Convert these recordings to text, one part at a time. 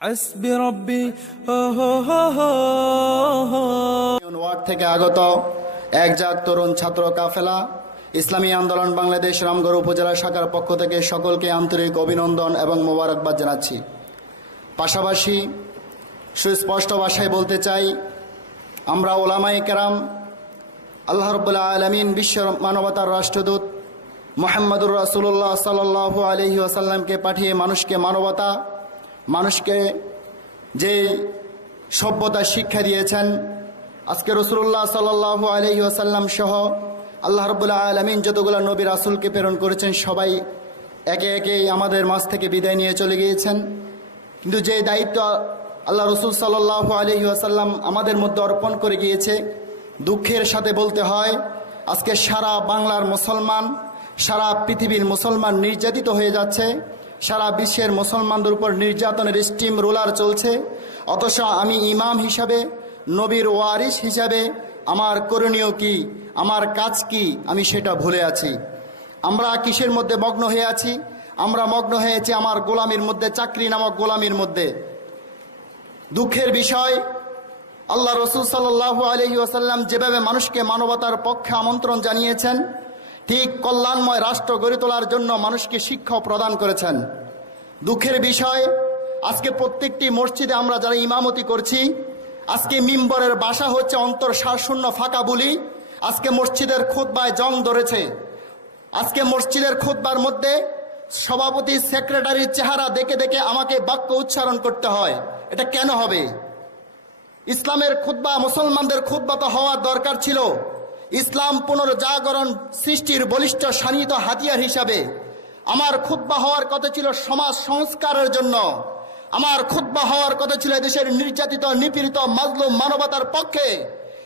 হাসবি রব্বি ওয়ার্ড থেকে আগত একজাক তরুণ ছাত্র কাফেলা ইসলামী আন্দোলন বাংলাদেশ রামগড় উপজেলা শাখার পক্ষ থেকে সকলকে আন্তরিক অভিনন্দন এবং মোবারকবাদ জানাচ্ছি। পাশাপাশি সুস্পষ্ট ভাষায় বলতে চাই, আমরা ওলামায়ে কেরাম আল্লাহ রাব্বুল আলামিন বিশ্ব মানবতার রাষ্ট্রদূত মুহাম্মদুর রাসূলুল্লাহ সাল্লাল্লাহু আলাইহি ওয়াসাল্লামকে পাঠিয়ে মানুষকে মানবতা, মানুষকে যে সভ্যতা শিক্ষা দিয়েছেন, আজকে রাসূলুল্লাহ সাল্লাল্লাহু আলাইহি ওয়াসাল্লাম সহ আল্লাহ রাব্বুল আলামিন যতগুলো নবী রাসূলকে প্রেরণ করেছেন সবাই একে একে আমাদের মাঝ থেকে বিদায় নিয়ে চলে গিয়েছেন। কিন্তু যে দায়িত্ব আল্লাহ রাসূল সাল্লাল্লাহু আলাইহি ওয়াসাল্লাম আমাদের মধ্যে অর্পণ করে গিয়েছে, দুঃখের সাথে বলতে হয় আজকে সারা বাংলার মুসলমান, সারা পৃথিবীর মুসলমান নির্যাতিত হয়ে যাচ্ছে। সারা বিশ্বের মুসলমানদের উপর নির্যাতনের স্টিম রোলার চলছে। অথচ আমি ইমাম হিসাবে, নবীর ওয়ারিস হিসাবে আমার করণীয় কি, আমার কাজ কি, আমি সেটা ভুলে আছি। আমরা কিসের মধ্যে মগ্ন হয়ে আছি? আমরা মগ্ন হয়েছি আমার গোলামির মধ্যে, চাকরি নামক গোলামির মধ্যে। দুঃখের বিষয়, আল্লাহ রাসূল সাল্লাল্লাহু আলাইহি ওয়াসাল্লাম যেভাবে মানুষকে মানবতার পক্ষে আমন্ত্রণ জানিয়েছেন, ঠিক কল্যাণময় রাষ্ট্র গড়ে তোলার জন্য মানুষকে শিক্ষা প্রদান করেছেন। দুঃখের বিষয়, আজকে প্রত্যেকটি মসজিদে আমরা যারা ইমামতি করছি, আজকে মিম্বরের বাসা হচ্ছে অন্তর সারশূন্য ফাঁকা বুলি। আজকে মসজিদের খুতবায় জং ধরেছে। আজকে মসজিদের খুতবার মধ্যে সভাপতি, সেক্রেটারির চেহারা দেখে দেখে আমাকে বাক্য উচ্চারণ করতে হয়। এটা কেন হবে? ইসলামের খুতবা, মুসলমানদের খুতবা তো হওয়ার দরকার ছিল ইসলাম পুনর্জাগরণ সৃষ্টির বলিষ্ঠ শানিত হাতিয়ার হিসাবে। আমার খুতবা হওয়ার কথা ছিল সমাজ সংস্কারের জন্য। আমার খুতবা হওয়ার কথা ছিল দেশের নির্যাতিত, নিপীড়িত, মাজলুম মানবতার পক্ষে।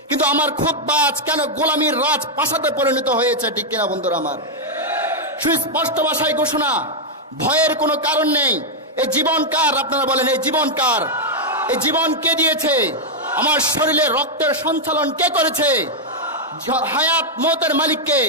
কিন্তু আমার খুতবা আজ কেন গোলামীর রাজ প্রাসাদে পরিণত হয়েছে? ঠিক কিনা বন্ধুরা আমার? সুস্পষ্ট ভাষায় ঘোষণা, ভয়ের কোনো কারণ নেই। এই জীবন কার? আপনারা বলেন, এই জীবন কার? এই জীবন কে দিয়েছে? আমার শরীরে রক্তের সঞ্চালন কে করেছে? হায়াত মওতের মালিক কে?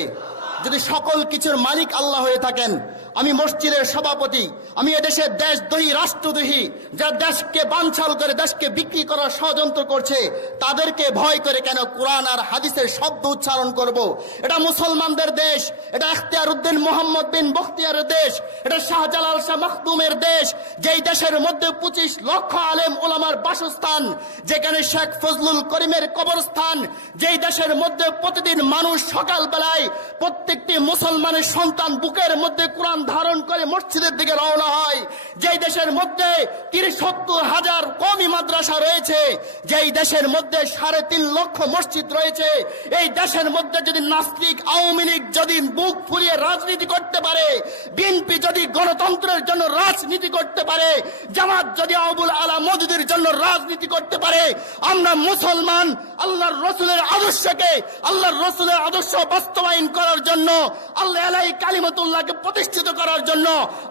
যদি সকল কিছুর মালিক আল্লাহ হয়ে থাকেন, আমি মসজিদের সভাপতি, আমি এদেশের দেশদ্রোহী, রাষ্ট্রদ্রোহী, যারা দেশকে বানচাল করে দেশকে বিক্রি করার ষড়যন্ত্র করছে, তাদেরকে ভয় করে কেন কোরআন আর হাদিসের শব্দ উচ্চারণ করব? এটা মুসলমানদের দেশ, এটা ইখতিয়ার উদ্দিন মোহাম্মদ বিন বখতিয়ারের দেশ, এটা শাহজালাল শাহ মখদুমের দেশ, যেই দেশের মধ্যে 25 লক্ষ আলেম ওলামার বাসস্থান, যেখানে শেখ ফজলুল করিমের কবরস্থান, যেই দেশের মধ্যে প্রতিদিন মানুষ সকালবেলায় প্রত্যেকটি মুসলমানের সন্তান বুকের মধ্যে কোরআন ধারণ করে মসজিদের দিকে রওনা হয়, যেই দেশের মধ্যে 30-70 হাজার কওমি মাদ্রাসা রয়েছে, যেই দেশের মধ্যে 3.5 লক্ষ মসজিদ রয়েছে, এই দেশের মধ্যে যদি নাস্তিক আওয়ামী লীগ যদি বুক ফুলিয়ে রাজনীতি করতে পারে, বিএনপি যদি গণতন্ত্রের জন্য রাজনীতি করতে পারে, জামাত যদি আবুল আলা মওদুদের জন্য রাজনীতি করতে পারে, আমরা মুসলমান আল্লাহর রাসূলের আদর্শকে, আল্লাহর রাসূলের আদর্শ বাস্তবায়ন করার জন্য, আল্লাহ আলাই কালিমাতুল্লাহকে প্রতিষ্ঠিত করার জন্য,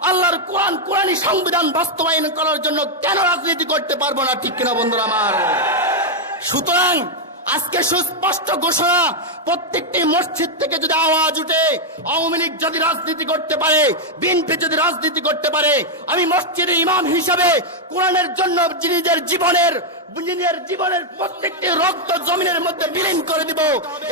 আল্লাহর কোরআন, কোরআনী সংবিধান বাস্তবায়ন করার জন্য কেন রাজনীতি করতে পারবো না? ঠিক কিনা বন্ধুরা আমার? সুতরাং আজকে সুস্পষ্ট ঘোষণা, প্রত্যেকটি মসজিদ থেকে যদি আওয়াজ উঠে, আওয়ামী লীগ যদি রাজনীতি করতে পারে, বিএনপি যদি রাজনীতি করতে পারে, আমি মসজিদের ইমাম হিসাবে কোরআনের জন্য নিজের জীবনের প্রত্যেকটি রক্ত জমিনের মধ্যে বিলীন করে দিব।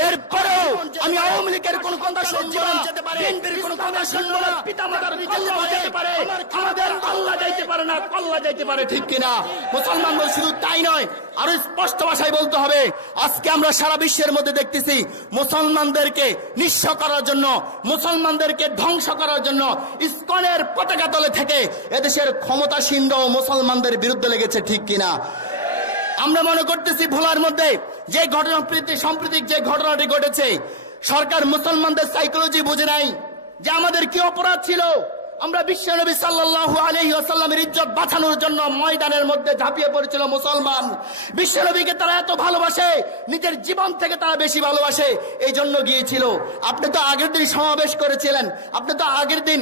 এরপরেও আমি আওয়ামী লীগের কোন কথা শুনবো না, বিএনপির কোন কথা শুনবো না। পিতামাতার কল্লা যেতে পারে, আমাদের আল্লাহ যাইতে পারে না, কল্লা যাইতে পারে। ঠিক কিনা? মুসলমানদের শুধু তাই নয়, আরো স্পষ্ট ভাষায় বলতে হবে, আজকে আমরা সারা বিশ্বের মধ্যে দেখতেছি মুসলমানদেরকে নিঃস্ব করার জন্য, মুসলমানদেরকে ধ্বংস করার জন্য ইসকনের পতাকা তলে থেকে এদেশের ক্ষমতাসীনরাও মুসলমানদের বিরুদ্ধে লেগেছে। ঠিক কিনা? আমরা মনে করতেছি ভোলার মধ্যে যে ঘটনা, সাম্প্রতিক যে ঘটনাটি ঘটেছে, সরকার মুসলমানদের সাইকোলজি বুঝে নাই যে আমাদের কি অপরাধ ছিল। আমরা বিশ্বনবী সাল্লাল্লাহু আলাইহি ওয়াসাল্লামের ইজ্জত বাঁচানোর জন্য ময়দানের মধ্যে ঝাঁপিয়ে পড়েছিল মুসলমান। বিশ্বনবীকে তারা এত ভালোবাসে, নিজের জীবন থেকে তারা বেশি ভালোবাসে, এই জন্য গিয়েছিল। আপনি তো আগের দিন সমাবেশ করেছিলেন, আপনি তো আগের দিন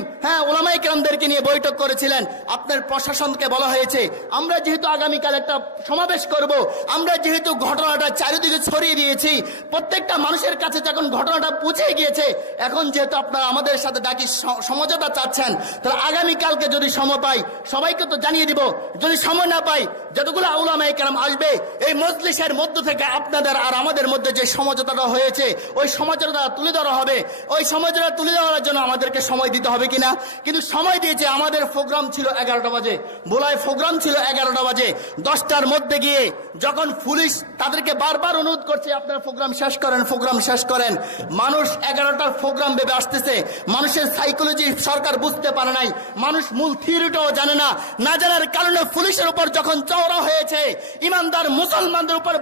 ওলামায়ে কেরামদেরকে নিয়ে বৈঠক করেছিলেন। আপনার প্রশাসনকে বলা হয়েছে, আমরা যেহেতু আগামীকাল একটা সমাবেশ করব, আমরা যেহেতু ঘটনাটা চারিদিকে ছড়িয়ে দিয়েছি, প্রত্যেকটা মানুষের কাছে যখন ঘটনাটা পৌঁছে গিয়েছে, এখন যেহেতু আপনারা আমাদের সাথে ডাকি সমঝোতা চাচ্ছেন, তাহলে আগামীকালকে যদি সময় পাই সবাইকে তো জানিয়ে দিব, যদি সময় না পাই যতগুলো উলামায়ে কেরাম আসবে এই মজলিসের মধ্য থেকে আপনাদের আর আমাদের মধ্যে যে সমঝোতাটা হয়েছে ওই সমঝোতা তুলে ধরা হবে। ওই সমঝোতা তুলে ধরার জন্য আমাদেরকে সময় দিতে হবে কিনা, কিন্তু সময় দিয়েছে। আমাদের প্রোগ্রাম ছিল 11টা বাজে, বোলায় প্রোগ্রাম ছিল 11টা বাজে। 10টার মধ্যে গিয়ে যখন পুলিশ তাদেরকে বারবার অনুরোধ করছে আপনারা প্রোগ্রাম শেষ করেন, প্রোগ্রাম শেষ করেন, মানুষ 11টার প্রোগ্রাম ভেবে আসতেছে। মানুষের সাইকোলজি সরকার বুঝতে পারে নাই, মানুষ মূল থিওরিটাও জানে না। না জানার কারণে পুলিশের উপর যখন চওড়া হয়েছে, ইমানদার মুসলমানদের উপর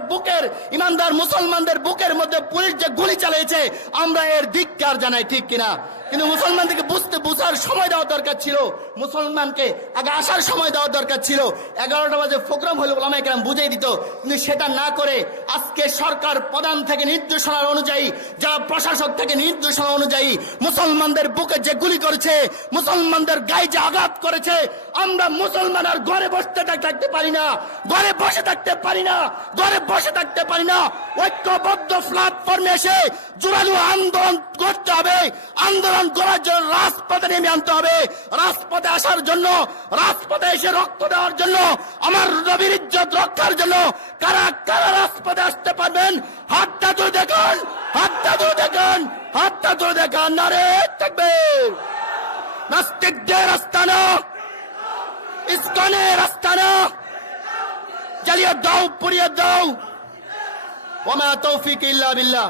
ইমানদার মুসলমানদের বুকের মধ্যে পুলিশ যে গুলি চালিয়েছে, আমরা এর ধিক্কার জানাই, ঠিক কিনা? কিন্তু মুসলমানদেরকে বুঝার সময় দেওয়া দরকার ছিল, মুসলমানকে আগে আসার সময় দেওয়ার দরকার ছিল। 11টা বাজে প্রোগ্রাম হলে ওলামায়ে কেরাম বুঝিয়ে দিত, কিন্তু সেটা না করে আজকে সরকার প্রধান থেকে নির্দেশনা অনুযায়ী, যারা প্রশাসক থেকে নির্দেশনা অনুযায়ী মুসলমানদের বুকে যে গুলি করেছে, মুসলমানদের গায়ে যে আঘাত করেছে, আমরা মুসলমান আর ঘরে বসতে থাকতে পারি না, ঘরে বসে থাকতে পারি না, ঘরে বসে থাকতে পারি না। ঐক্যবদ্ধ প্ল্যাটফর্মে এসে জোরালো আন্দোলন করতে হবে। আন্দোলন করার জন্য রাজপথে নেমে আনতে হবে। রাজপথে আসার জন্য, রাজপথে এসে রক্ত দেওয়ার জন্য, আমার নবীর ইজ্জত রক্ষার জন্য কারা কারা রাজপথে আসতে পারবেন? হাতটা তুলে দেখান, হাতটা তুলে দেখান, হাতটা তুলে দেখান। নারে তাকবীর! নাস্তিকদের আস্তানা, ইসকনের আস্তানা জ্বালিয়ে দাও, পুড়িয়ে দাও। ওয়া মা তৌফিক ইল্লা বিল্লাহ।